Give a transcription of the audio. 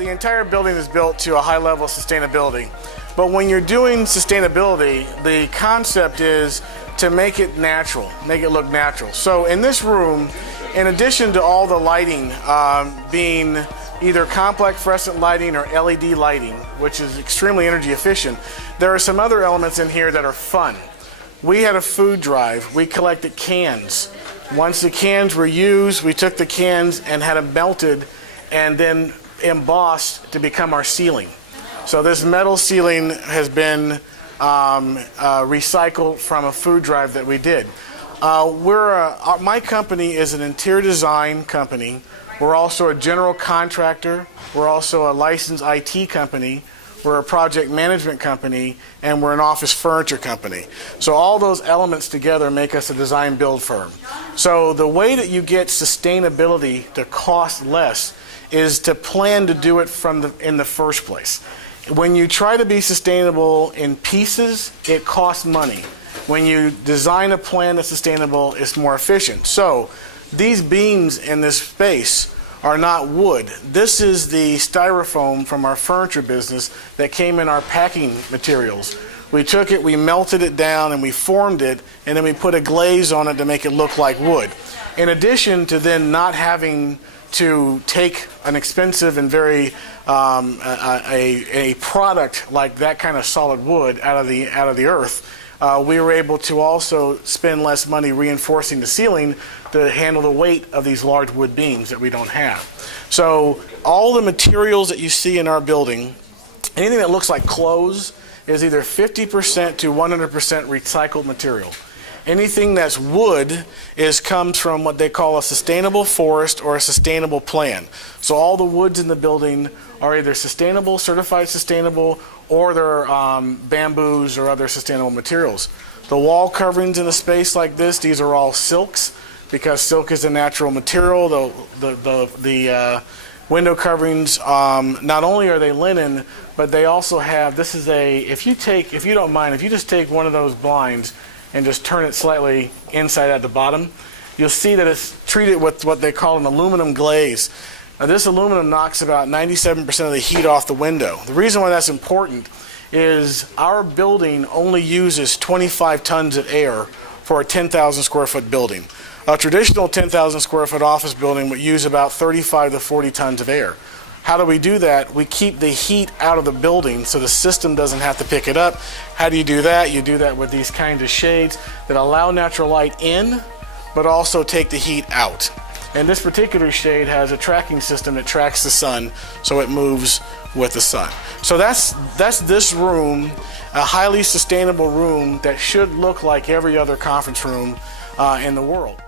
the entire building is built to a high level of sustainability. But when you're doing sustainability, the concept is to make it natural, make it look natural. So in this room, in addition to all the lighting being either complex fluorescent lighting or LED lighting, which is extremely energy efficient, there are some other elements in here that are fun. We had a food drive. We collected cans. Once the cans were used, we took the cans and had them melted and then embossed to become our ceiling. So this metal ceiling has been recycled from a food drive that we did. My company is an interior design company. We're also a general contractor. We're also a licensed IT company. We're a project management company, and we're an office furniture company. So all those elements together make us a design build firm. So the way that you get sustainability to cost less is to plan to do it in the first place. When you try to be sustainable in pieces, it costs money. When you design a plan that's sustainable, it's more efficient. So these beams in this space are not wood. This is the styrofoam from our furniture business that came in our packing materials. We took it, we melted it down, and we formed it, and then we put a glaze on it to make it look like wood. In addition to then not having to take an expensive and very a product like that kind of solid wood out of the earth, we were able to also spend less money reinforcing the ceiling to handle the weight of these large wood beams that we don't have. So all the materials that you see in our building, anything that looks like clothes, is either 50% to 100% recycled material. Anything that's wood comes from what they call a sustainable forest or a sustainable plan. So all the woods in the building are either sustainable, certified sustainable, or they're bamboos or other sustainable materials. The wall coverings in a space like this, these are all silks, because silk is a natural material. The window coverings, not only are they linen, but they also have, this is if you don't mind, if you just take one of those blinds and just turn it slightly inside at the bottom, you'll see that it's treated with what they call an aluminum glaze. Now, this aluminum knocks about 97% of the heat off the window. The reason why that's important is our building only uses 25 tons of air for a 10,000 square foot building. A traditional 10,000 square foot office building would use about 35 to 40 tons of air. How do we do that? We keep the heat out of the building so the system doesn't have to pick it up. How do you do that? You do that with these kinds of shades that allow natural light in, but also take the heat out. And this particular shade has a tracking system that tracks the sun, so it moves with the sun. So that's this room, a highly sustainable room that should look like every other conference room in the world.